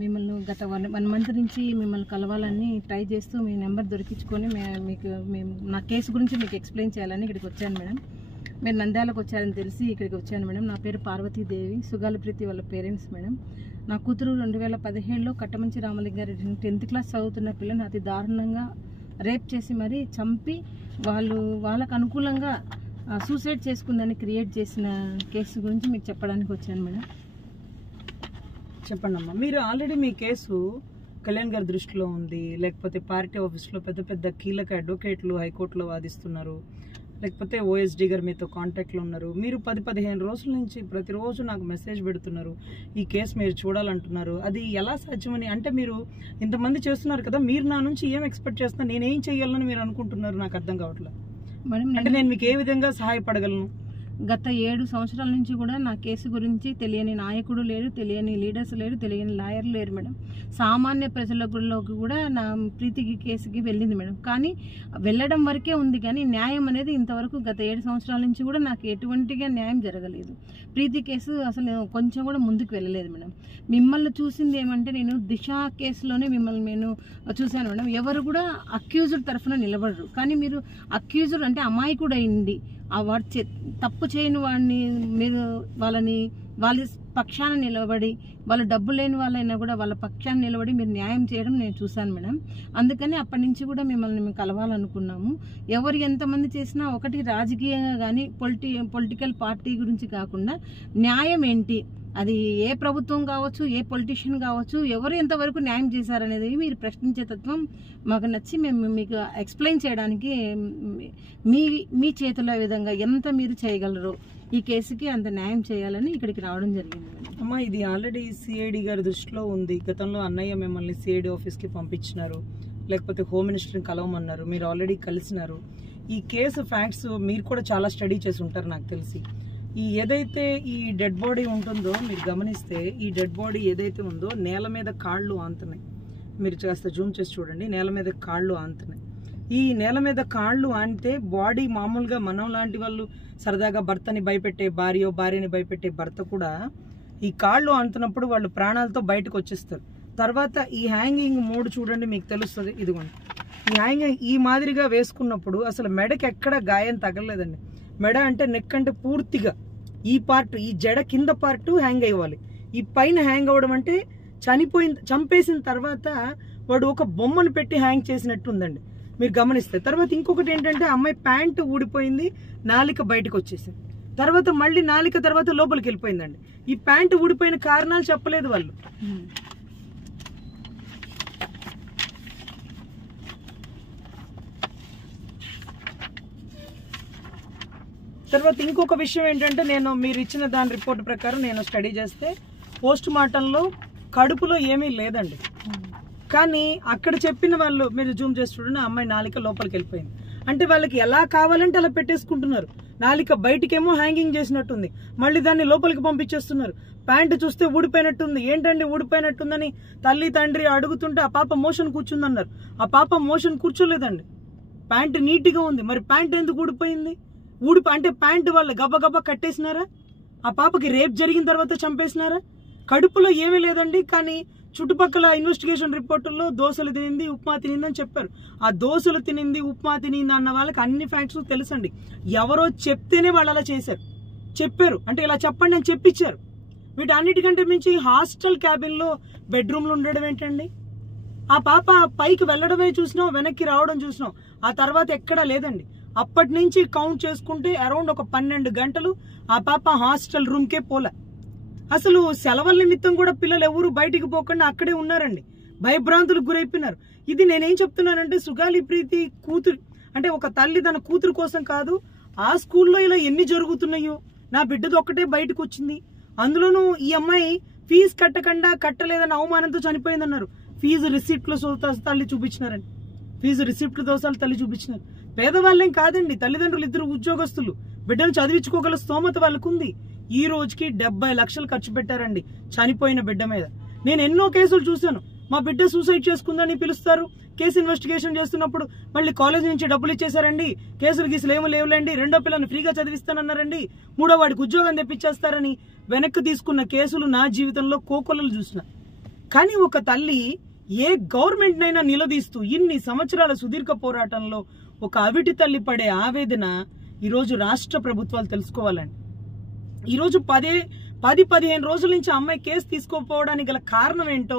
మిమ్మల్ని గత 1 మంత్ నుంచి మిమ్మల్ని కలవాలని ట్రై చేస్తూ మీ నెంబర్ దొరికించుకొని మేము నా కేసు గురించి మీకు ఎక్స్ప్లెయిన్ చేయాలని ఇక్కడికి వచ్చాను మేడం. మీరు నంద్యాలకు వచ్చారని తెలిసి ఇక్కడికి వచ్చాను మేడం. నా పేరు పార్వతీదేవి, సుగాలి ప్రీతి వాళ్ళ పేరెంట్స్ మేడం. నా కూతురు 2017లో కట్టమంచి రామలింగారెడ్డి 10th క్లాస్ చదువుతున్న పిల్లని అతి దారుణంగా రేప్ చేసి మరీ చంపి వాళ్ళకు అనుకూలంగా సూసైడ్ చేసుకుందని క్రియేట్ చేసిన కేసు గురించి మీకు చెప్పడానికి వచ్చాను మేడం. చెప్పండి అమ్మా. మీరు ఆల్రెడీ మీ కేసు కళ్యాణ్ గారి దృష్టిలో ఉంది, లేకపోతే పార్టీ ఆఫీస్లో పెద్ద పెద్ద కీలక అడ్వకేట్లు హైకోర్టులో వాదిస్తున్నారు, లేకపోతే ఓఎస్డీ గారు మీతో కాంటాక్ట్లో ఉన్నారు. మీరు 10-15 రోజుల నుంచి ప్రతిరోజు నాకు మెసేజ్ పెడుతున్నారు, ఈ కేసు మీరు చూడాలంటున్నారు. అది ఎలా సాధ్యమని? అంటే మీరు ఇంతమంది చేస్తున్నారు కదా, మీరు నా నుంచి ఏం ఎక్స్పెక్ట్ చేస్తున్నారు, నేనేం చేయాలని మీరు అనుకుంటున్నారు? నాకు అర్థం కావట్లేదు మేడం. అంటే నేను మీకు ఏ విధంగా సహాయపడగలను? గత 7 సంవత్సరాల నుంచి కూడా నా కేసు గురించి తెలియని నాయకుడు లేరు, తెలియని లీడర్స్ లేరు, తెలియని లాయర్లు లేరు మేడం. సామాన్య ప్రజలలోకి కూడా నా ప్రీతికి కేసుకి వెళ్ళింది మేడం. కానీ వెళ్ళడం వరకే ఉంది, కానీ న్యాయం అనేది ఇంతవరకు గత 7 సంవత్సరాల నుంచి కూడా నాకు ఎటువంటిగా న్యాయం జరగలేదు. ప్రీతి కేసు అసలు కొంచెం కూడా ముందుకు వెళ్ళలేదు మేడం. మిమ్మల్ని చూసింది ఏమంటే, నేను దిశ కేసులోనే మిమ్మల్ని నేను చూశాను మేడం. ఎవరు కూడా అక్యూజ్డ్ తరఫున నిలబడరు, కానీ మీరు అక్యూజ్డ్ అంటే అమాయకుడు అయింది, ఆ వాడు తప్పు చేయని వాడిని మీరు వాళ్ళ పక్షాన నిలబడి, వాళ్ళు డబ్బు లేని వాళ్ళైనా కూడా వాళ్ళ పక్షాన నిలబడి మీరు న్యాయం చేయడం నేను చూశాను మేడం. అందుకని అప్పటి నుంచి కూడా మిమ్మల్ని మేము కలవాలనుకున్నాము. ఎవరు ఎంతమంది చేసినా ఒకటి రాజకీయంగా కానీ పొలిటికల్ పార్టీ గురించి కాకుండా న్యాయం ఏంటి, అది ఏ ప్రభుత్వం కావచ్చు, ఏ పొలిటీషియన్ కావచ్చు, ఎవరు ఎంతవరకు న్యాయం చేశారనేది మీరు ప్రశ్నించే తత్వం మాకు నచ్చి మేము మీకు ఎక్స్ప్లెయిన్ చేయడానికి మీ చేతుల విధంగా ఎంత మీరు చేయగలరో ఈ కేసుకి అంత న్యాయం చేయాలని ఇక్కడికి రావడం జరిగింది. అమ్మా, ఇది ఆల్రెడీ సిఐడి గారి దృష్టిలో ఉంది. గతంలో అన్నయ్య మిమ్మల్ని సిఐడి ఆఫీస్కి పంపించినారు, లేకపోతే హోమ్ మినిస్టర్ని కలవమన్నారు, మీరు ఆల్రెడీ కలిసినారు. ఈ కేసు ఫ్యాక్ట్స్ మీరు కూడా చాలా స్టడీ చేసి ఉంటారు నాకు తెలిసి. ఏదైతే ఈ డెడ్ బాడీ ఉంటుందో మీరు గమనిస్తే, ఈ డెడ్ బాడీ ఏదైతే ఉందో నేల మీద కాళ్ళు ఆంతున్నాయి. మీరు కాస్త జూమ్ చేసి చూడండి, నేల మీద కాళ్ళు ఆంతున్నాయి. ఈ నేల మీద కాళ్ళు ఆంటే బాడీ మామూలుగా మనం లాంటి వాళ్ళు సరదాగా భర్తని భయపెట్టే భార్యని భయపెట్టే భర్త కూడా ఈ కాళ్ళు ఆంతున్నప్పుడు వాళ్ళు ప్రాణాలతో బయటకు వచ్చేస్తారు. తర్వాత ఈ హ్యాంగింగ్ మోడ్ చూడండి, మీకు తెలుస్తుంది. ఇదిగోండి, ఈ హ్యాంగింగ్ ఈ మాదిరిగా వేసుకున్నప్పుడు అసలు మెడకి ఎక్కడ గాయం తగలలేదండి. మెడ అంటే నెక్ అంటే పూర్తిగా ఈ పార్ట్, ఈ జడ కింద పార్ట్ హ్యాంగ్ అయ్యాలి. ఈ పైన హ్యాంగ్ అవ్వడం అంటే చంపేసిన తర్వాత వాడు ఒక బొమ్మను పెట్టి హ్యాంగ్ చేసినట్టు ఉందండి మీరు గమనిస్తే. తర్వాత ఇంకొకటి ఏంటంటే, అమ్మాయి ప్యాంటు ఊడిపోయింది, నాలిక బయటకు వచ్చేసింది. తర్వాత మళ్ళీ నాలిక తర్వాత లోపలికి వెళ్ళిపోయిందండి. ఈ ప్యాంటు ఊడిపోయిన కారణాలు చెప్పలేదు వాళ్ళు. తర్వాత ఇంకొక విషయం ఏంటంటే, నేను మీరు ఇచ్చిన దాని రిపోర్ట్ ప్రకారం నేను స్టడీ చేస్తే పోస్ట్ మార్టంలో కడుపులో ఏమీ లేదండి. కానీ అక్కడ చెప్పిన వాళ్ళు, మీరు జూమ్ చేసి చూడండి, అమ్మాయి నాలిక లోపలికి వెళ్ళిపోయింది. అంటే వాళ్ళకి ఎలా కావాలంటే అలా పెట్టేసుకుంటున్నారు. నాలిక బయటికేమో హ్యాంగింగ్ చేసినట్టుంది, మళ్ళీ దాన్ని లోపలికి పంపించేస్తున్నారు. ప్యాంటు చూస్తే ఊడిపోయినట్టుంది. ఏంటండి ఊడిపోయినట్టుందని తల్లి తండ్రి అడుగుతుంటే ఆ పాప మోషన్ కూర్చుందన్నారు. ఆ పాప మోషన్ కూర్చోలేదండి, ప్యాంటు నీట్గా ఉంది. మరి ప్యాంటు ఎందుకు ఊడిపోయింది? అంటే ప్యాంటు వాళ్ళు గబగబా కట్టేసినారా? ఆ పాపకి రేప్ జరిగిన తర్వాత చంపేసినారా? కడుపులో ఏమీ లేదండి, కానీ చుట్టుపక్కల ఇన్వెస్టిగేషన్ రిపోర్టుల్లో దోశలు తినింది, ఉప్మా తినింది అని చెప్పారు. ఆ దోశలు తినింది, ఉప్మా తినింది అన్న వాళ్ళకి అన్ని ఫ్యాక్ట్స్ తెలుసండి. ఎవరో చెప్తేనే వాళ్ళు అలా చేశారు, చెప్పారు అంటే ఇలా చెప్పండి అని చెప్పించారు. వీటన్నిటికంటే మించి హాస్టల్ క్యాబిన్లో బెడ్రూమ్లో ఉండడం ఏంటండి? ఆ పాప పైకి వెళ్ళడమే చూసినాం, వెనక్కి రావడం చూసినాం, ఆ తర్వాత ఎక్కడా లేదండి. అప్పటి నుంచి కౌంట్ చేసుకుంటే అరౌండ్ ఒక 12 గంటలు ఆ పాప హాస్టల్ రూమ్కే పోలే. అసలు సెలవుల నిమిత్తం కూడా పిల్లలు ఎవరు బయటికి పోకుండా అక్కడే ఉన్నారండి, భయభ్రాంతులకు గురైపోయినారు. ఇది నేనేం చెప్తున్నానంటే, సుగాలి ప్రీతి కూతురు అంటే ఒక తల్లి తన కూతురు కోసం కాదు, ఆ స్కూల్లో ఇలా ఎన్ని జరుగుతున్నాయో, నా బిడ్డది ఒక్కటే బయటకు వచ్చింది. అందులోనూ ఈ అమ్మాయి ఫీజు కట్టలేదని అవమానంతో చనిపోయిందన్నారు. ఫీజు రిసిప్ట్లో తల్లి చూపించినారండి, ఫీజు రిసిప్ట్ దోసాలు తల్లి చూపించినారు. పేదవాళ్ళేం కాదండి, తల్లిదండ్రులు ఇద్దరు ఉద్యోగస్తులు, బిడ్డను చదివించుకోగల స్తోమత వాళ్ళకుంది. ఈ రోజుకి 70 లక్షలు ఖర్చు పెట్టారండి చనిపోయిన బిడ్డ మీద. నేను ఎన్నో కేసులు చూశాను, మా బిడ్డ సూసైడ్ చేసుకుందని పిలుస్తారు, కేసు ఇన్వెస్టిగేషన్ చేస్తున్నప్పుడు మళ్ళీ కాలేజ్ నుంచి డబ్బులు ఇచ్చేసారండి, కేసులు గీసులు ఏమో లేవులేండి, రెండో పిల్లని ఫ్రీగా చదివిస్తానన్నారండి, మూడో వాడికి ఉద్యోగం తెప్పించేస్తారని వెనక్కి తీసుకున్న కేసులు నా జీవితంలో కోకొల్లలు చూసిన. కానీ ఒక తల్లి ఏ గవర్నమెంట్ నైనా నిలదీస్తూ ఇన్ని సంవత్సరాల సుదీర్ఘ పోరాటంలో ఒక అవిటి తల్లి పడే ఆవేదన ఈరోజు రాష్ట్ర ప్రభుత్వాలు తెలుసుకోవాలండి. ఈరోజు 10-15 రోజుల నుంచి అమ్మాయి కేసు తీసుకోకపోవడానికి గల కారణం ఏంటో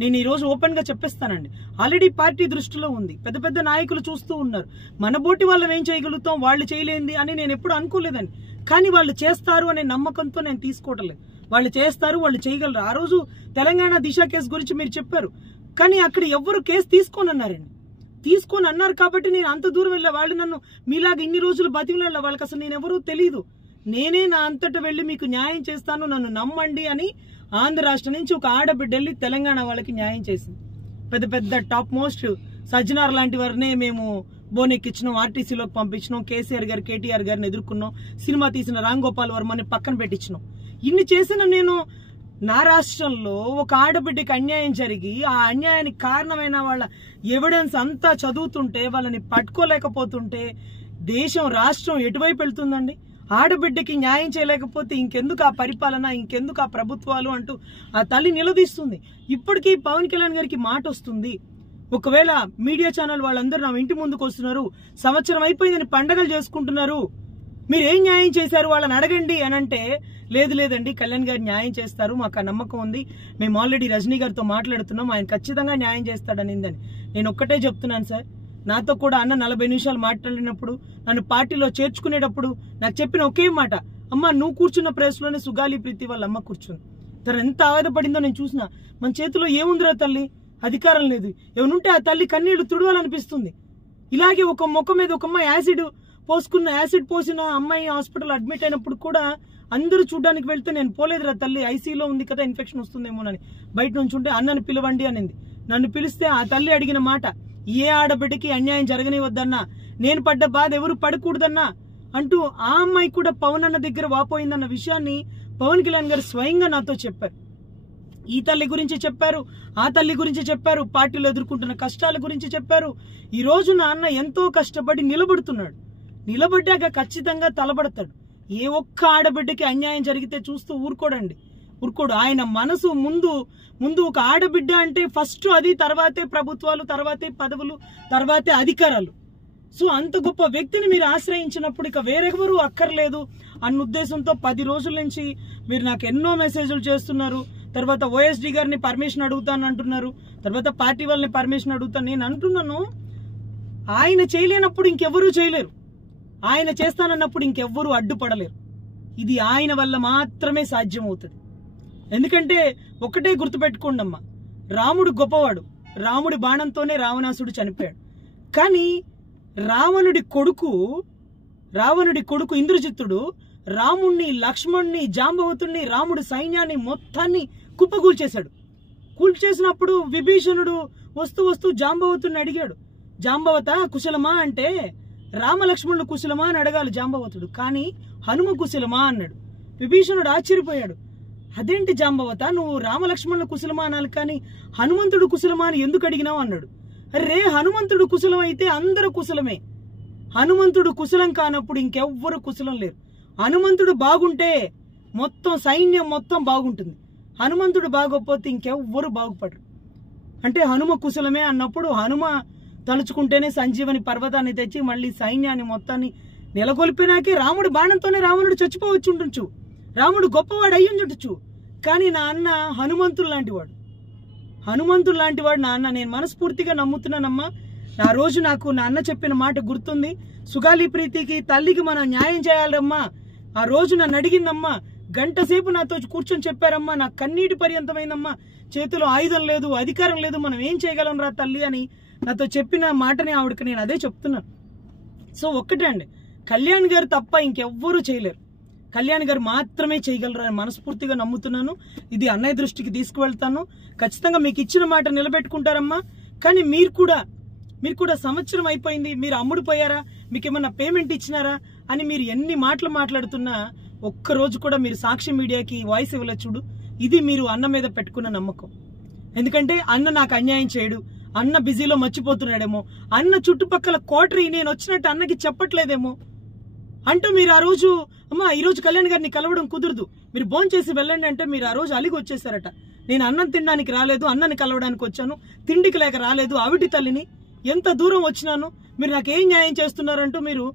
నేను ఈరోజు ఓపెన్ గా చెప్పేస్తానండి. ఆల్రెడీ పార్టీ దృష్టిలో ఉంది, పెద్ద పెద్ద నాయకులు చూస్తూ ఉన్నారు. మన బోటి వాళ్ళం ఏం చేయగలుగుతాం, వాళ్ళు చేయలేంది అని నేను ఎప్పుడు అనుకోలేదండి. కానీ వాళ్ళు చేస్తారు అనే నమ్మకంతో నేను తీసుకోవట్లేదు. వాళ్ళు చేస్తారు, వాళ్ళు చేయగలరు. ఆ రోజు తెలంగాణ దిశ కేసు గురించి మీరు చెప్పారు, కానీ అక్కడ ఎవ్వరు కేసు తీసుకొని అన్నారు కాబట్టి నేను అంత దూరం వెళ్ళా. వాళ్ళు నన్ను మీలాగా ఇన్ని రోజులు బతిమలాడ, వాళ్ళకి అసలు నేను ఎవరూ తెలియదు. నేనే నా అంతటా వెళ్ళి మీకు న్యాయం చేస్తాను, నన్ను నమ్మండి అని ఆంధ్ర రాష్ట్రం నుంచి ఒక ఆడబిడ్డ వెళ్ళి తెలంగాణ వాళ్ళకి న్యాయం చేసింది. పెద్ద పెద్ద టాప్ మోస్ట్ సజ్జనార్ లాంటి వారినే మేము బోనెక్కించినాం, ఆర్టీసీలోకి పంపించినాం, కేసీఆర్ గారు కేటీఆర్ గారిని ఎదుర్కొన్నాం, సినిమా తీసిన రామ్ గోపాల్ వర్మని పక్కన పెట్టించినాం. ఇన్ని చేసిన నేను నా రాష్ట్రంలో ఒక ఆడబిడ్డకి అన్యాయం జరిగి ఆ అన్యాయానికి కారణమైన వాళ్ళ ఎవిడెన్స్ అంతా చదువుతుంటే వాళ్ళని పట్టుకోలేకపోతుంటే దేశం రాష్ట్రం ఎటువైపు వెళ్తుందండి? ఆడబిడ్డకి న్యాయం చేయలేకపోతే ఇంకెందుకు ఆ పరిపాలన, ఇంకెందుకు ఆ ప్రభుత్వాలు అంటూ ఆ తల్లి నిలదీస్తుంది. ఇప్పటికీ పవన్ కళ్యాణ్ గారికి మాట వస్తుంది. ఒకవేళ మీడియా ఛానల్ వాళ్ళందరూ నా ఇంటి ముందుకు వస్తున్నారు, సంవత్సరం అయిపోయిందని పండగలు చేసుకుంటున్నారు, మీరు ఏం న్యాయం చేశారు వాళ్ళని అడగండి అని అంటే, లేదండి కళ్యాణ్ గారు న్యాయం చేస్తారు, మాకు ఆ నమ్మకం ఉంది, మేము ఆల్రెడీ రజనీ గారితో మాట్లాడుతున్నాం, ఆయన ఖచ్చితంగా న్యాయం చేస్తాడనిందని. నేను ఒక్కటే చెప్తున్నాను సార్, నాతో కూడా అన్న 40 నిమిషాలు మాట్లాడినప్పుడు, నన్ను పార్టీలో చేర్చుకునేటప్పుడు నాకు చెప్పిన ఒకే మాట, అమ్మ నువ్వు కూర్చున్న ప్లేస్ లోనే సుగాలి ప్రీతి వాళ్ళ అమ్మ కూర్చుంది. తను ఎంత ఆవేదపడిందో నేను చూసిన. మన చేతిలో ఏముందిరా తల్లి, అధికారం లేదు. ఏమనుంటే ఆ తల్లి కన్నీళ్లు తుడవాలనిపిస్తుంది. ఇలాగే ఒక ముఖం మీద ఒక అమ్మాయి యాసిడ్ పోసిన అమ్మాయి హాస్పిటల్ అడ్మిట్ అయినప్పుడు కూడా అందరూ చూడడానికి వెళ్తే నేను పోలేదురా తల్లి, ఐసీలో ఉంది కదా, ఇన్ఫెక్షన్ వస్తుందేమోనని బయట నుంచి ఉంటే అన్నని పిలవండి అనింది. నన్ను పిలిస్తే ఆ తల్లి అడిగిన మాట, ఏ ఆడబిడ్డకి అన్యాయం జరగనివద్దన్నా, నేను పడ్డ బాధ ఎవరు పడకూడదన్నా అంటూ ఆ అమ్మాయి కూడా పవన్ అన్న దగ్గర వాపోయిందన్న విషయాన్ని పవన్ కళ్యాణ్ గారు స్వయంగా నాతో చెప్పారు. ఈ తల్లి గురించి చెప్పారు, ఆ తల్లి గురించి చెప్పారు, పార్టీలో ఎదుర్కొంటున్న కష్టాల గురించి చెప్పారు. ఈ రోజు నా అన్న ఎంతో కష్టపడి నిలబడుతున్నాడు. నిలబడ్డాక ఖచ్చితంగా తలబడతాడు. ఏ ఒక్క ఆడబిడ్డకి అన్యాయం జరిగితే చూస్తూ ఊరుకోడు. ఆయన మనసు ముందు ఒక ఆడబిడ్డ అంటే ఫస్ట్ అది, తర్వాతే ప్రభుత్వాలు, తర్వాతే పదవులు, తర్వాతే అధికారాలు. సో అంత గొప్ప వ్యక్తిని మీరు ఆశ్రయించినప్పుడు ఇక వేరెవరూ అక్కర్లేదు అన్న ఉద్దేశంతో 10 రోజుల నుంచి మీరు నాకు ఎన్నో మెసేజ్లు చేస్తున్నారు. తర్వాత ఓఎస్డీ గారిని పర్మిషన్ అడుగుతాను అంటున్నారు, తర్వాత పార్టీ వాళ్ళని పర్మిషన్ అడుగుతాను. నేను అంటున్నాను, ఆయన చేయలేనప్పుడు ఇంకెవ్వరూ చేయలేరు, ఆయన చేస్తానన్నప్పుడు ఇంకెవ్వరూ అడ్డుపడలేరు. ఇది ఆయన వల్ల మాత్రమే సాధ్యమవుతుంది. ఎందుకంటే ఒకటే గుర్తుపెట్టుకోండి అమ్మా, రాముడు గొప్పవాడు, రాముడి బాణంతోనే రావణాసుడు చనిపోయాడు. కానీ రావణుడి కొడుకు ఇంద్రజిత్తుడు రాముణ్ణి, లక్ష్మణ్ణి, జాంబవతుణ్ణి, రాముడి సైన్యాన్ని మొత్తాన్ని కుప్పగూల్చేశాడు. కూల్చేసినప్పుడు విభీషణుడు వస్తూ జాంబవతుడిని అడిగాడు, జాంబవత కుశలమా అంటే, రామలక్ష్మణుడు కుశలమా అని అడగాలి జాంబవతుడు, కానీ హనుమ కుశలమా అన్నాడు. విభీషణుడు ఆశ్చర్యపోయాడు, అదేంటి జాంబవత, నువ్వు రామలక్ష్మణుడు కుశలమా అనాలి కానీ హనుమంతుడు కుశలమా అని ఎందుకు అడిగినావు అన్నాడు. అరే హనుమంతుడు కుశలం అయితే అందరూ కుశలమే, హనుమంతుడు కుశలం కానప్పుడు ఇంకెవ్వరు కుశలం లేరు. హనుమంతుడు బాగుంటే మొత్తం సైన్యం మొత్తం బాగుంటుంది, హనుమంతుడు బాగోకపోతే ఇంకెవ్వరు బాగుపడరు. అంటే హనుమ కుశలమే అన్నప్పుడు హనుమ తలుచుకుంటేనే సంజీవని పర్వతాన్ని తెచ్చి మళ్ళీ సైన్యాన్ని మొత్తాన్ని నెలకొల్పినాకే రాముడి బాణంతోనే రావణుడు చచ్చిపోవచ్చు ఉండొచ్చు, రాముడు గొప్పవాడు అయ్యుండొచ్చు. కానీ నా అన్న హనుమంతుడు లాంటివాడు నా అన్న. నేను మనస్ఫూర్తిగా నమ్ముతున్నానమ్మా. ఆ రోజు నాకు నా అన్న చెప్పిన మాట గుర్తుంది, సుగాలి ప్రీతికి తల్లికి మనం న్యాయం చేయాలమ్మా. ఆ రోజు నన్ను అడిగిందమ్మా, 1 గంట సేపు నాతో కూర్చొని చెప్పారమ్మా, నాకు కన్నీటి పర్యంతమైందమ్మా, చేతిలో ఆయుధం లేదు, అధికారం లేదు, మనం ఏం చేయగలం రా తల్లి అని నాతో చెప్పిన మాటని ఆవిడకి నేను అదే చెప్తున్నాను. సో ఒక్కటే అండి, కళ్యాణ్ గారు తప్ప ఇంకెవ్వరూ చేయలేరు, కళ్యాణ్ గారు మాత్రమే చేయగలరు అని మనస్ఫూర్తిగా నమ్ముతున్నాను. ఇది అన్నయ్య దృష్టికి తీసుకువెళ్తాను. ఖచ్చితంగా మీకు ఇచ్చిన మాట నిలబెట్టుకుంటారమ్మా. కానీ మీరు కూడా సంవత్సరం అయిపోయింది, మీరు అమ్ముడుపోయారా, మీకు ఏమన్నా పేమెంట్ ఇచ్చినారా అని మీరు ఎన్ని మాటలు మాట్లాడుతున్నా ఒక్కరోజు కూడా మీరు సాక్షి మీడియాకి వాయిస్ ఇవ్వలేదు చూడు. ఇది మీరు అన్న మీద పెట్టుకున్న నమ్మకం. ఎందుకంటే అన్న నాకు అన్యాయం చేయడు, అన్న బిజీలో మర్చిపోతున్నాడేమో, అన్న చుట్టుపక్కల కోటరీ నేను వచ్చినట్టు అన్నకి చెప్పట్లేదేమో అంటూ మీరు ఆ రోజు అమ్మా ఈ రోజు కళ్యాణ్ గారిని కలవడం కుదరదు, మీరు భోజనం చేసి వెళ్ళండి అంటే మీరు ఆ రోజు అలిగి వచ్చేసారట. నేను అన్నం తినడానికి రాలేదు, అన్నని కలవడానికి వచ్చాను, తిండికి లేక రాలేదు, అవిటి తల్లిని, ఎంత దూరం వచ్చినాను, మీరు నాకేం న్యాయం చేస్తున్నారంటూ మీరు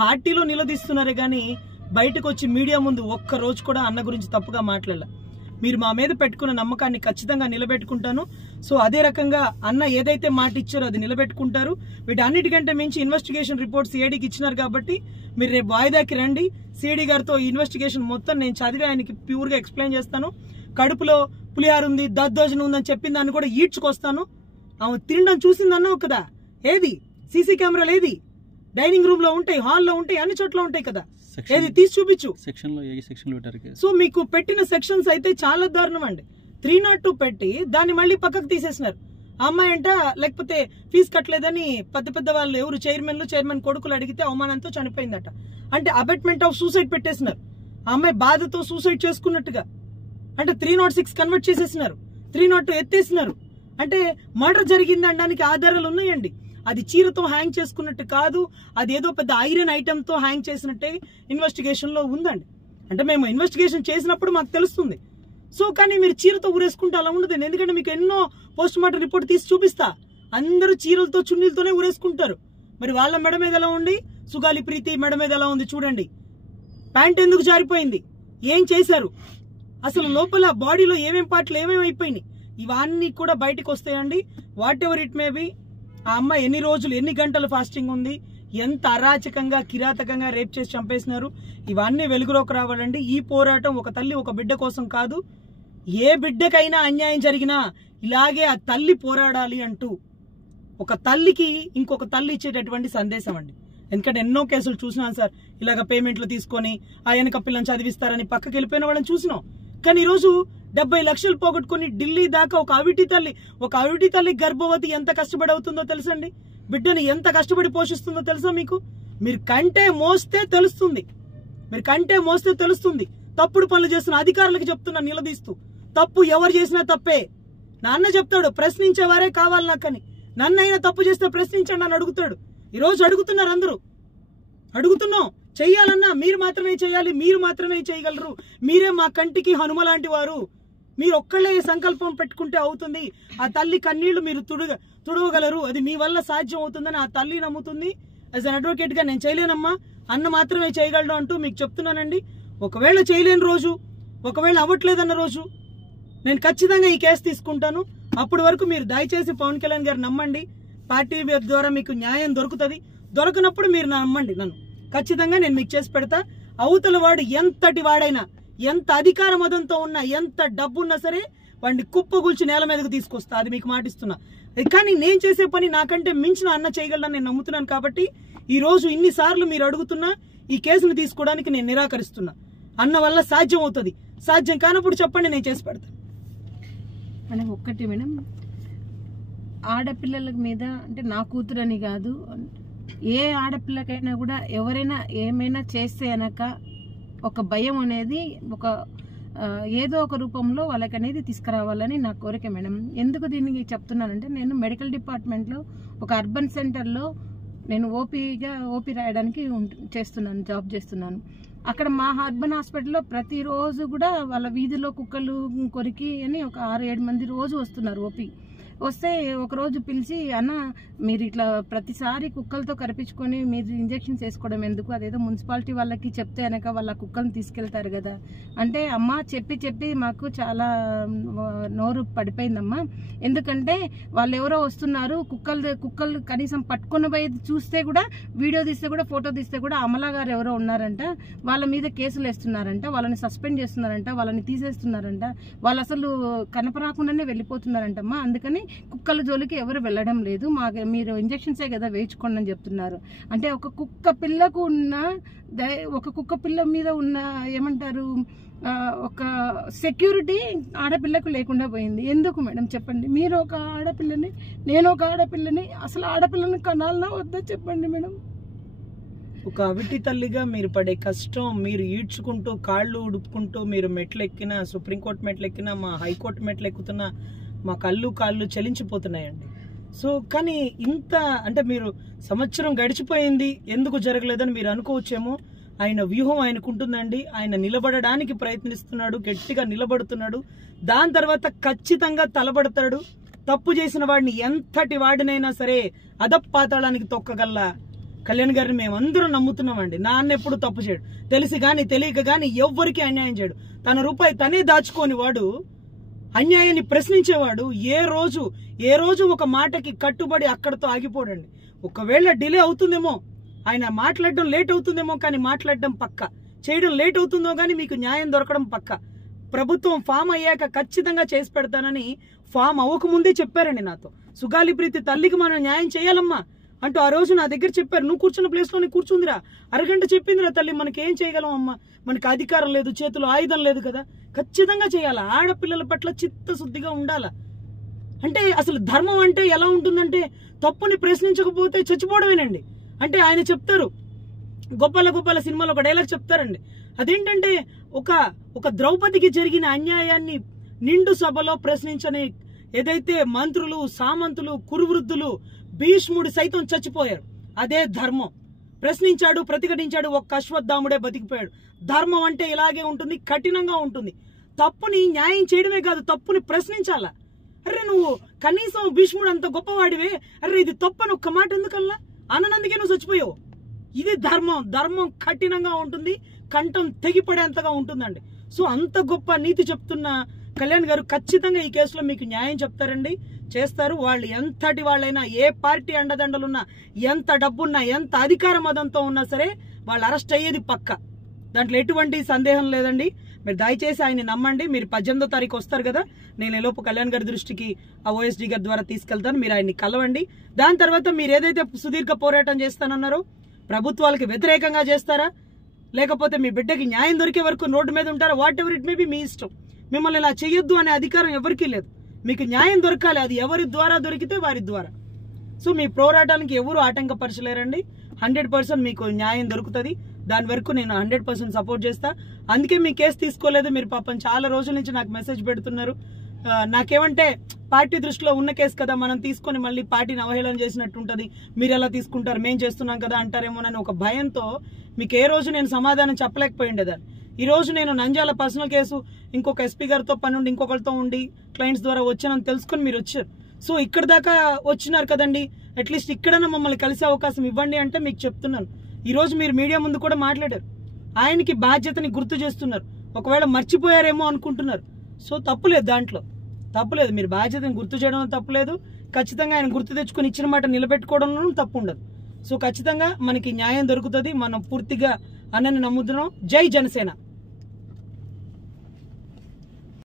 పార్టీలో నిలదీస్తున్నారే గానీ బయటకు వచ్చి మీడియా ముందు ఒక్క రోజు కూడా అన్న గురించి తప్పుగా మాట్లాడాల. మీరు మా మీద పెట్టుకున్న నమ్మకాన్ని ఖచ్చితంగా నిలబెట్టుకుంటాను. సో అదే రకంగా అన్న ఏదైతే మాట ఇచ్చారో అది నిలబెట్టుకుంటారు. వీటన్నిటికంటే మించి ఇన్వెస్టిగేషన్ రిపోర్ట్ సిఐడికి ఇచ్చినారు కాబట్టి మీరు రేపు వాయిదాకి రండి. సిఐడి గారితో ఈ ఇన్వెస్టిగేషన్ మొత్తం నేను చదివి ఆయనకి ప్యూర్ గా ఎక్స్ప్లెయిన్ చేస్తాను. కడుపులో పులిహార ఉంది, దద్దోజనం ఉందని చెప్పిన దాన్ని కూడా ఈడ్చుకొస్తాను. ఆమె తినడం చూసిందన్నావు కదా, ఏది సీసీ కెమెరాలు ఏది, డైనింగ్ రూమ్ లో ఉంటాయి, హాల్లో ఉంటాయి, అన్ని చోట్ల ఉంటాయి కదా, ఏది తీసి చూపించు. సో మీకు పెట్టిన సెక్షన్స్ అయితే చాలా దారుణం అండి. 302 పెట్టి దాన్ని మళ్ళీ పక్కకు తీసేసినారు. ఆ అమ్మాయి అంట లేకపోతే ఫీజు కట్టలేదని పెద్ద పెద్ద వాళ్ళు ఎవరు చైర్మన్ కొడుకులు అడిగితే అవమానంతో చనిపోయిందట. అంటే అబెట్మెంట్ ఆఫ్ సూసైడ్ పెట్టేసినారు. ఆ అమ్మాయి బాధతో సూసైడ్ చేసుకున్నట్టుగా. అంటే 306 కన్వర్ట్ చేసేసినారు, 302 ఎత్తేసినారు. అంటే మర్డర్ జరిగింది అనడానికి ఆధారాలు ఉన్నాయండి. అది చీరతో హ్యాంగ్ చేసుకున్నట్టు కాదు, అది ఏదో పెద్ద ఐరన్ ఐటమ్ తో హ్యాంగ్ చేసినట్టే ఇన్వెస్టిగేషన్ లో ఉందండి. అంటే మేము ఇన్వెస్టిగేషన్ చేసినప్పుడు మాకు తెలుస్తుంది. సో కానీ మీరు చీరతో ఊరేసుకుంటే అలా ఉండదండి. ఎందుకంటే మీకు ఎన్నో పోస్ట్ మార్టం రిపోర్ట్ తీసి చూపిస్తా, అందరూ చీరలతో చున్నీలతోనే ఊరేసుకుంటారు. మరి వాళ్ళ మెడ మీద ఎలా ఉంది, సుగాలి ప్రీతి మెడ మీద ఎలా ఉంది చూడండి. ప్యాంట్ ఎందుకు జారిపోయింది, ఏం చేశారు, అసలు లోపల బాడీలో ఏమేం పార్ట్లు ఏమేమి అయిపోయినాయి, ఇవన్నీ కూడా బయటకు వస్తాయండి. What ever it may B, ఆ అమ్మాయి ఎన్ని రోజులు ఎన్ని గంటలు ఫాస్టింగ్ ఉంది, ఎంత అరాచకంగా కిరాతకంగా రేప్ చేసి చంపేసినారు, ఇవన్నీ వెలుగులోకి రావాలండి. ఈ పోరాటం ఒక తల్లి ఒక బిడ్డ కోసం కాదు, ఏ బిడ్డకైనా అన్యాయం జరిగినా ఇలాగే ఆ తల్లి పోరాడాలి అంటూ ఒక తల్లికి ఇంకొక తల్లి ఇచ్చేటటువంటి సందేశం అండి. ఎందుకంటే ఎన్నో కేసులు చూసినాను సార్, ఇలాగ పేమెంట్లు తీసుకొని ఆ వెనక పిల్లని చదివిస్తారని పక్కకి వెళ్ళిపోయిన వాళ్ళని చూసినాం. కానీ ఈరోజు 70 లక్షలు పోగొట్టుకుని ఢిల్లీ దాకా ఒక అవిటి తల్లి గర్భవతి ఎంత కష్టపడి అవుతుందో తెలుసండి, బిడ్డని ఎంత కష్టపడి పోషిస్తుందో తెలుసా మీకు? మీరు కంటే మోస్తే తెలుస్తుంది. తప్పుడు పనులు చేస్తున్న అధికారులకు చెప్తున్నా నిలదీస్తూ, తప్పు ఎవరు చేసినా తప్పే. నాన్న చెప్తాడు ప్రశ్నించేవారే కావాలి నాకని, నన్నైనా తప్పు చేస్తే ప్రశ్నించండి అని అడుగుతాడు. ఈరోజు అడుగుతున్నారు అందరూ, అడుగుతున్నాం. చెయ్యాలన్నా మీరు మాత్రమే చేయాలి, మీరు మాత్రమే చేయగలరు, మీరే మా కంటికి హనుమ లాంటి వారు, మీరు ఒక్కళ్ళే సంకల్పం పెట్టుకుంటే అవుతుంది. ఆ తల్లి కన్నీళ్లు మీరు తుడవగలరు, అది మీ వల్ల సాధ్యం అవుతుందని ఆ తల్లి నమ్ముతుంది. యాజ్ అన్ అడ్వకేట్ గా నేను చేయలేనమ్మా, అన్న మాత్రమే చేయగలడు అంటూ మీకు చెప్తున్నానండి. ఒకవేళ చేయలేని రోజు, ఒకవేళ అవ్వట్లేదన్న రోజు నేను ఖచ్చితంగా ఈ కేసు తీసుకుంటాను. అప్పటి వరకు మీరు దయచేసి పవన్ కళ్యాణ్ గారు నమ్మండి. పార్టీ ద్వారా మీకు న్యాయం దొరుకుతుంది. దొరకనప్పుడు మీరు నమ్మండి నన్ను, ఖచ్చితంగా నేను మీకు చేసి పెడతా. అవతల వాడు ఎంతటి వాడైనా, ఎంత అధికార మదంతో ఉన్నా, ఎంత డబ్బు ఉన్నా సరే వాడిని కుప్పగూల్చి నేల మీదకు తీసుకొస్తా, అది మీకు మాటిస్తున్నా. కానీ నేను చేసే పని నాకంటే మించిన అన్న చేయగలనని నేను నమ్ముతున్నాను. కాబట్టి ఈ రోజు ఇన్నిసార్లు మీరు అడుగుతున్నా ఈ కేసును తీసుకోవడానికి నేను నిరాకరిస్తున్నా. అన్న వల్ల సాధ్యం అవుతుంది, సాధ్యం కానప్పుడు చెప్పండి, నేను చేసి పెడతాను. మేడం ఒక్కటి మేడం, ఆడపిల్లల మీద అంటే నా కూతురని కాదు, ఏ ఆడపిల్లకైనా కూడా ఎవరైనా ఏమైనా చేస్తే అనక ఒక భయం అనేది ఒక ఏదో ఒక రూపంలో వాళ్ళకి అనేది తీసుకురావాలని నా కోరిక మేడం. ఎందుకు దీనికి చెప్తున్నానంటే, నేను మెడికల్ డిపార్ట్మెంట్లో ఒక అర్బన్ సెంటర్లో నేను ఓపీ రాయడానికి జాబ్ చేస్తున్నాను. అక్కడ మా అర్బన్ హాస్పిటల్లో ప్రతిరోజు కూడా వాళ్ళ వీధిలో కుక్కలు కొరికి అని ఒక 6-7 మంది రోజు వస్తున్నారు. ఓపీ వస్తే ఒకరోజు పిలిచి, అన్న మీరు ఇట్లా ప్రతిసారి కుక్కలతో కరిపించుకొని మీరు ఇంజెక్షన్స్ వేసుకోవడం ఎందుకు, అదేదో మున్సిపాలిటీ వాళ్ళకి చెప్తే కనుక వాళ్ళ కుక్కలను తీసుకెళ్తారు కదా అంటే, అమ్మ చెప్పి మాకు చాలా నోరు పడిపోయిందమ్మా. ఎందుకంటే వాళ్ళు ఎవరో వస్తున్నారు, కుక్కలు కనీసం పట్టుకొని పోయి చూస్తే కూడా, వీడియో తీస్తే కూడా, ఫోటో తీస్తే కూడా అమలా గారు ఎవరో ఉన్నారంట, వాళ్ళ మీద కేసులు వేస్తున్నారంట, వాళ్ళని సస్పెండ్ చేస్తున్నారంట, వాళ్ళని తీసేస్తున్నారంట, వాళ్ళు అసలు కనపరాకుండానే వెళ్ళిపోతున్నారంటమ్మా. అందుకని కుక్కల జోలికి ఎవరు వెళ్ళడం లేదు, మీరు ఇంజెక్షన్సే కదా వేయించుకోండి అని చెప్తున్నారు. అంటే ఒక కుక్క పిల్ల మీద ఉన్న ఏమంటారు ఒక సెక్యూరిటీ ఆడపిల్లకు లేకుండా పోయింది. ఎందుకు మేడం చెప్పండి? మీరు ఒక ఆడపిల్లని, నేను ఒక ఆడపిల్లని, అసలు ఆడపిల్లని కనాలనా వద్దా చెప్పండి మేడం? ఒక అవిటి తల్లిగా మీరు పడే కష్టం, మీరు ఈడ్చుకుంటూ కాళ్ళు ఉడుపుకుంటూ మీరు మెట్లు ఎక్కినా, సుప్రీంకోర్టు మెట్లు ఎక్కినా, మా హైకోర్టు మెట్లు ఎక్కుతున్నా మా కాళ్ళు చలించిపోతున్నాయండి. సో కానీ ఇంత అంటే మీరు సంవత్సరం గడిచిపోయింది ఎందుకు జరగలేదని మీరు అనుకోవచ్చేమో. ఆయన వ్యూహం ఆయనకుంటుందండి. ఆయన నిలబడడానికి ప్రయత్నిస్తున్నాడు, గట్టిగా నిలబడుతున్నాడు. దాని తర్వాత ఖచ్చితంగా తలబడతాడు. తప్పు చేసిన వాడిని ఎంతటి వాడినైనా సరే అధపాతాళానికి తొక్కగల కళ్యాణ్ గారిని మేమందరం నమ్ముతున్నామండి. నాన్న ఎప్పుడు తప్పు చేయడు, తెలిసి గాని తెలియక గాని ఎవ్వరికి అన్యాయం చేయడు. తన రూపాయి తనే దాచుకోని వాడు, అన్యాయాన్ని ప్రశ్నించేవాడు. ఏ రోజు ఒక మాటకి కట్టుబడి అక్కడతో ఆగిపోడండి. ఒకవేళ డిలే అవుతుందేమో, ఆయన మాట్లాడడం లేట్ అవుతుందేమో, కానీ మాట్లాడడం పక్క, చేయడం లేట్ అవుతుందో కానీ మీకు న్యాయం దొరకడం పక్క. ప్రభుత్వం ఫామ్ అయ్యాక ఖచ్చితంగా చేసి పెడతానని ఫామ్ అవ్వకముందే చెప్పారండి నాతో. సుగాలి ప్రీతి తల్లికి మనం న్యాయం చేయాలమ్మా అంటూ ఆ రోజు నా దగ్గర చెప్పారు. నువ్వు కూర్చున్న ప్లేస్లోనే కూర్చుందిరా, అరగంట చెప్పిందిరా తల్లి, మనకి ఏం చేయగలం అమ్మా, మనకి అధికారం లేదు, చేతిలో ఆయుధం లేదు కదా, ఖచ్చితంగా చేయాలా, ఆడపిల్లల పట్ల చిత్తశుద్ధిగా ఉండాలా. అంటే అసలు ధర్మం అంటే ఎలా ఉంటుందంటే తప్పుని ప్రశ్నించకపోతే చచ్చిపోవడమేనండి. అంటే ఆయన చెప్తారు, గొప్పల సినిమాలో ఒక డైలాగ్ చెప్తారండి. అదేంటంటే ఒక ద్రౌపదికి జరిగిన అన్యాయాన్ని నిండు సభలో ప్రశ్నించని ఏదైతే మంత్రులు, సామంతులు, కురువృద్ధులు, భీష్ముడు సైతం చచ్చిపోయారు. అదే ధర్మం. ప్రశ్నించాడు, ప్రతిఘటించాడు, ఒక్క అశ్వత్థాముడే బతికిపోయాడు. ధర్మం అంటే ఇలాగే ఉంటుంది, కఠినంగా ఉంటుంది. తప్పుని న్యాయం చేయడమే కాదు, తప్పుని ప్రశ్నించాలా. అరే నువ్వు కనీసం భీష్ముడు అంత గొప్పవాడివే, అరే ఇది తప్పని ఒక్క మాట ఎందుకల్లా అన్నందుకే నువ్వు చచ్చిపోయావు. ఇది ధర్మం కఠినంగా ఉంటుంది, కంఠం తెగిపడేంతగా ఉంటుందండి. సో అంత గొప్ప నీతి చెప్తున్న కళ్యాణ్ గారు ఖచ్చితంగా ఈ కేసులో మీకు న్యాయం చెప్తారండి, చేస్తారు. వాళ్ళు ఎంతటి వాళ్ళైనా, ఏ పార్టీ అండదండలున్నా, ఎంత డబ్బున్నా, ఎంత అధికార మదంతో ఉన్నా సరే వాళ్ళు అరెస్ట్ అయ్యేది పక్క. దాంట్లో ఎటువంటి సందేహం లేదండి. మీరు దయచేసి ఆయన నమ్మండి. మీరు 18వ తారీఖు వస్తారు కదా, నేను ఈలోపు కళ్యాణ్ గారి దృష్టికి ఆ ఓఎస్డీ గారి ద్వారా తీసుకెళ్తాను. మీరు ఆయన్ని కలవండి. దాని తర్వాత మీరు ఏదైతే సుదీర్ఘ పోరాటం చేస్తానన్నారో, ప్రభుత్వాలకి వ్యతిరేకంగా చేస్తారా, లేకపోతే మీ బిడ్డకి న్యాయం దొరికే వరకు రోడ్డు మీద ఉంటారా, whatever it may be, మీ ఇష్టం. మిమ్మల్ని ఇలా చేయొద్దు అనే అధికారం ఎవరికీ లేదు. మీకు న్యాయం దొరకాలి, అది ఎవరి ద్వారా దొరికితే వారి ద్వారా. సో మీ పోరాటానికి ఎవరు ఆటంకపరచలేరండి. 100% మీకు న్యాయం దొరుకుతుంది. దాని వరకు నేను 100% సపోర్ట్ చేస్తా. అందుకే మీ కేసు తీసుకోలేదు. మీరు పాపం చాలా రోజుల నుంచి నాకు మెసేజ్ పెడుతున్నారు. నాకేమంటే పార్టీ దృష్టిలో ఉన్న కేసు కదా, మనం తీసుకొని మళ్ళీ పార్టీని అవహేళన చేసినట్టు ఉంటుంది, మీరు ఎలా తీసుకుంటారు, మేం చేస్తున్నాం కదా అంటారేమోనని ఒక భయంతో మీకు ఏ రోజు నేను సమాధానం చెప్పలేకపోయిండేదాన్ని. ఈ రోజు నేను నంద్యాల పర్సనల్ కేసు ఇంకొక ఎస్పీ గారితో పని ఉండి, ఇంకొకరితో ఉండి, క్లయింట్స్ ద్వారా వచ్చానని తెలుసుకొని మీరు వచ్చారు. సో ఇక్కడ దాకా వచ్చినారు కదండి, అట్లీస్ట్ ఇక్కడైనా మమ్మల్ని కలిసే అవకాశం ఇవ్వండి అంటే మీకు చెప్తున్నాను. ఈ రోజు మీరు మీడియా ముందు కూడా మాట్లాడారు, ఆయనకి బాధ్యతని గుర్తు చేస్తున్నారు. ఒకవేళ మర్చిపోయారేమో అనుకుంటున్నారు. సో తప్పులేదు, దాంట్లో తప్పులేదు. మీరు బాధ్యతని గుర్తు చేయడం తప్పులేదు. ఖచ్చితంగా ఆయన గుర్తు తెచ్చుకొని ఇచ్చిన మాట నిలబెట్టుకోవడంలో తప్పు ఉండదు. సో ఖచ్చితంగా మనకి న్యాయం దొరుకుతుంది. మనం పూర్తిగా అన్నని నమ్ముతున్నాం. జై జనసేన.